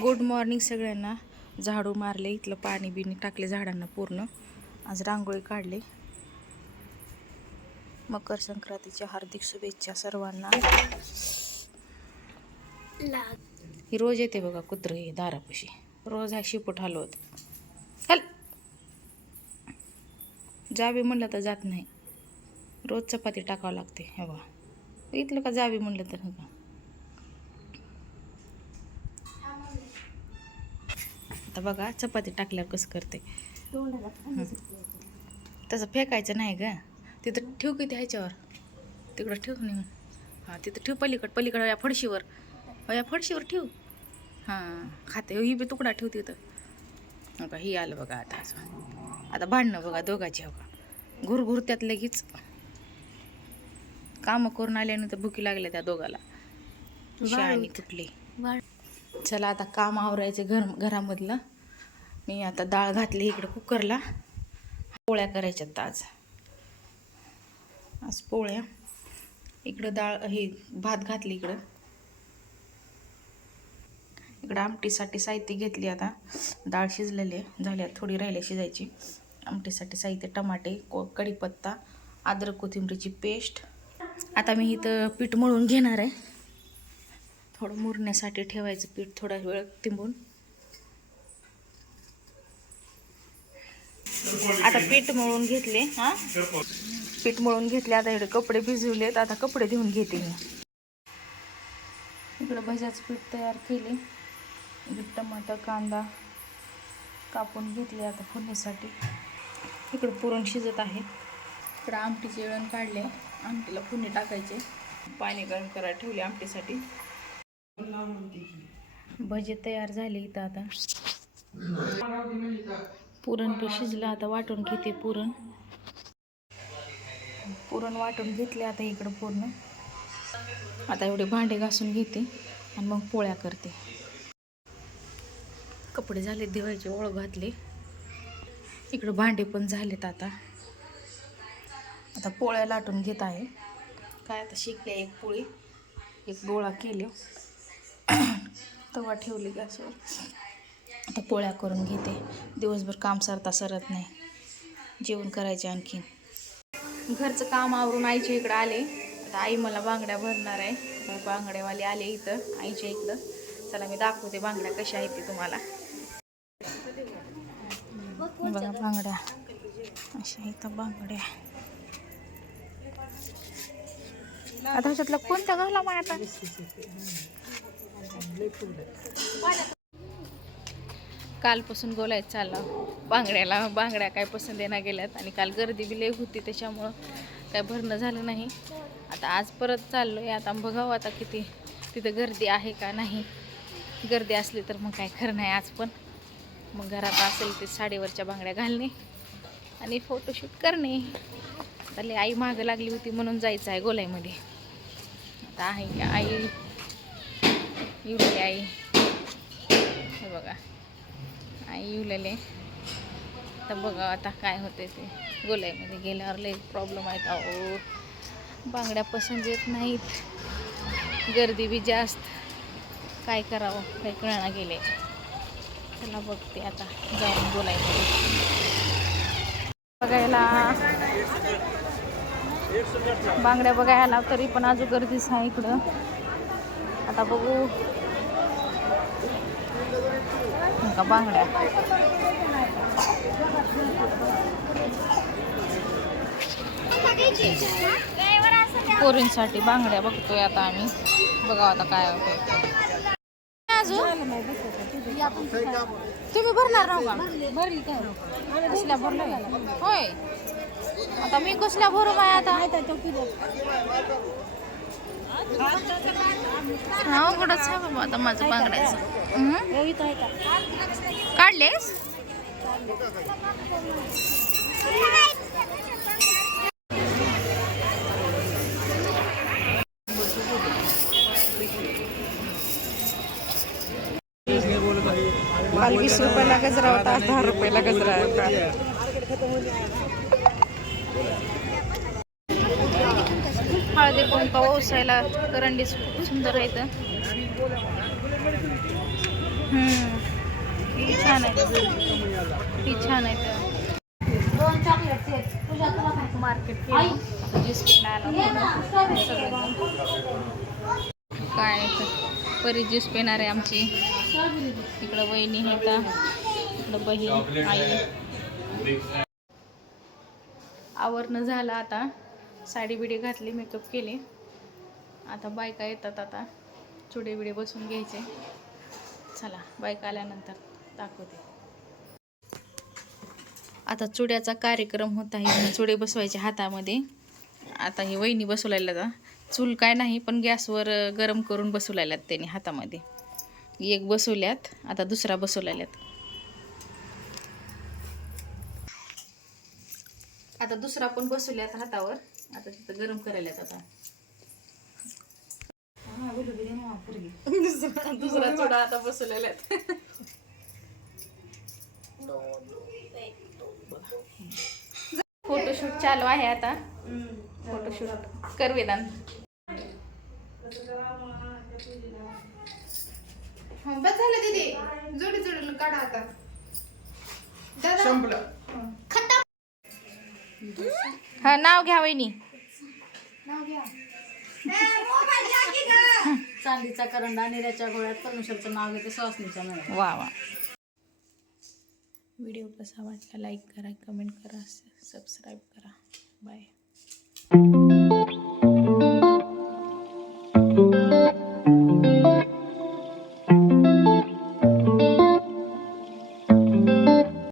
Good morning सगळ्यांना. झाडू मारले, इथलं पाणी बिणी टाकले झाडांना पूर्ण. आज रांगोळी काढली. मकर संक्रांतीच्या हार्दिक शुभेच्छा सर्वांना. ही रोज येते बघा कुत्रं हे दारापाशी. रोज हा शिपूट हलवत. हल जावे म्हणलं तर जात नाही. रोज चपाती टाकावं लागते. हे बघा इथलं का जावे म्हणलं तर का. आता बघा चपाती टाकल्यावर कसं करते. तसं फेकायचं नाही ग. तिथं ठेव किती ह्याच्यावर. तिकडं ठेव नाही. हां तिथं ठेव पलीकडं या फडशीवर. या फडशीवर ठेव. हां खाते ही बी तुकडा ठेव तिथं. हो का ही आलं बघा आता. आता भांडणं बघा दोघाची. हो का घुरघुर त्यात लगेच. कामं करून आल्यानंतर भुकी लागल्या त्या दोघाला. शाळेने कुठली. चला आता काम आवरायचं घरामधलं. मी आता डाळ घातली इकडं कुकरला. पोळ्या करायच्यात आज पोळ्या. इकडं डाळ ही भात घातली इकडं. इकडं आमटीसाठी साहित्य घेतली. आता डाळ शिजलेली झाल्या, थोडी राहिली शिजायची. आमटीसाठी साहित्य टमाटे, कढीपत्ता, अद्रक कोथिंबीरची पेस्ट. आता मी इथं पीठ मळून घेणार आहे. थोडं मुरण्यासाठी ठेवायचं पीठ थोडा वेळ तिंबून. आता पीठ मळून घेतले. पीठ मळून घेतले. आता इकडे कपडे भिजवलेत. आता कपडे धुवून घेते मी. इकडं भज्याचं पीठ तयार केले. इकडे टमाटर कांदा कापून घेतले आता फोडणीसाठी. इकडं पुरण शिजत आहे. इकडं आमटीचे वळण काढले. आमटीला फोडणी टाकायचे. पाणी गरम करायला ठेवले आमटीसाठी. भजे तयार झाले. इथं आता पुरण पण शिजलं. आता वाटून घेते पुरण वाटून घेतले. आता इकडं पूर्ण. आता एवढे भांडे घासून घेते आणि मग पोळ्या करते. कपडे झाले दिवाळीची ओळ घातली. इकडं भांडे पण झालेत. आता पोळ्या लाटून घेत आहे. काय आता शिकले. एक पोळी एक गोळा केले. तवा ठेवली गॅसवर. आता पोळ्या करून घेते. दिवसभर काम सरत नाही. जेवण करायचे आणखीन. घरचं काम आवरून आईच्या इकडं आले. आता आई मला बांगड्या भरणार आहे. बांगड्यावाले आले इथं आईच्या इकडं. चला मी दाखवते बांगड्या कशा आहेत ते तुम्हाला. बघा बांगड्या अशा इथं बांगड्या. आता ह्याच्यातलं कोणत्या घाला मग आता. कालपासून बोलायचं चाललं बांगड्या काय पसंत येणार गेल्यात. आणि काल गर्दी बी लई होती त्याच्यामुळं काय भरणं झालं नाही. आता आज परत चाललो आहे. आता बघावं आता किती तिथं गर्दी आहे का नाही. गर्दी असली तर मग काय खरं नाही. आज पण मग घरात असेल ते साडीवरच्या बांगड्या घालणे आणि फोटोशूट करणे. तर आई मागं लागली होती म्हणून जायचं आहे गोलाईमध्ये. आता आहे आई येऊलेली. आई हे बघा आई येऊलेले. तर बघा आता काय होते ते. गोलाईमध्ये गेल्यावर लई प्रॉब्लेम आहेत. अहो बांगड्या पसंत येत नाहीत. गर्दी बी जास्त. काय करावं काही कळना गेले. चला बघते आता जाऊन गोलाईमध्ये बघायला. बांगड्या बघायला तरी पण अजून गर्दीच आहे इकडं. आता बघू का बांगड्या. पोरींसाठी बांगड्या बघतोय आता आम्ही. बघा आता काय होतंय. अजून तुम्ही भरणार राहू का. भरली काय कसल्या भरलं होय. आता मी कसल्या भरू माय आता. हा कुठंच आहे बाबा आता माझं बांगड्याचं. काढलेस काल 20 रुपयाला गजरा होता. 10 रुपयाला गजरा होता. हळदी कुंकू ओसायला करंडीस खूप सुंदर आहेत. ही छान आहे, ही छान आहे. दोन चॉकलेट आहेत तुझ्या तुला काय मार्केट केलं ज्यूस पिणार काय परी ज्यूस पिणार आहे आमची. इकडं वहिनी आहेत, इकडं बहीण आई. आवरणं झालं आता, साडी बिडी घातली, मेकअप केले. आता बायका येतात, आता चुडे बिडे बसून घ्यायचे. चला बायका आल्यानंतर दाखवते. आता चुड्याचा कार्यक्रम होत आहे, चुडे बसवायचे हातामध्ये. आता ही वहिनी बसवलेल्या, चूल काय नाही पण गॅसवर गरम करून बसवलेल्यात त्यांनी हातामध्ये. एक बसवल्यात, आता दुसरा बसवलेल्यात. आता दुसरा पण बसवल्यात हातावर, आता तिथं गरम करायल्यात. आता दुसरा चुडा आता बसवलेल्यात. फोटोशूट चालू आहे आता, फोटोशूट कर वेदांत. बस झालं दीदी, जोडी जोडून काढा आता. हा नाव घ्या वहिनी. नाव घ्या. चांदीचा करंडा, निऱ्याच्या गोळ्यात परमेश्वरचं नाव घेते, सुहासनीच्या मेळ्यात. वा वा. व्हिडिओ कसा वाटला लाईक करा, कमेंट करा, सबस्क्राईब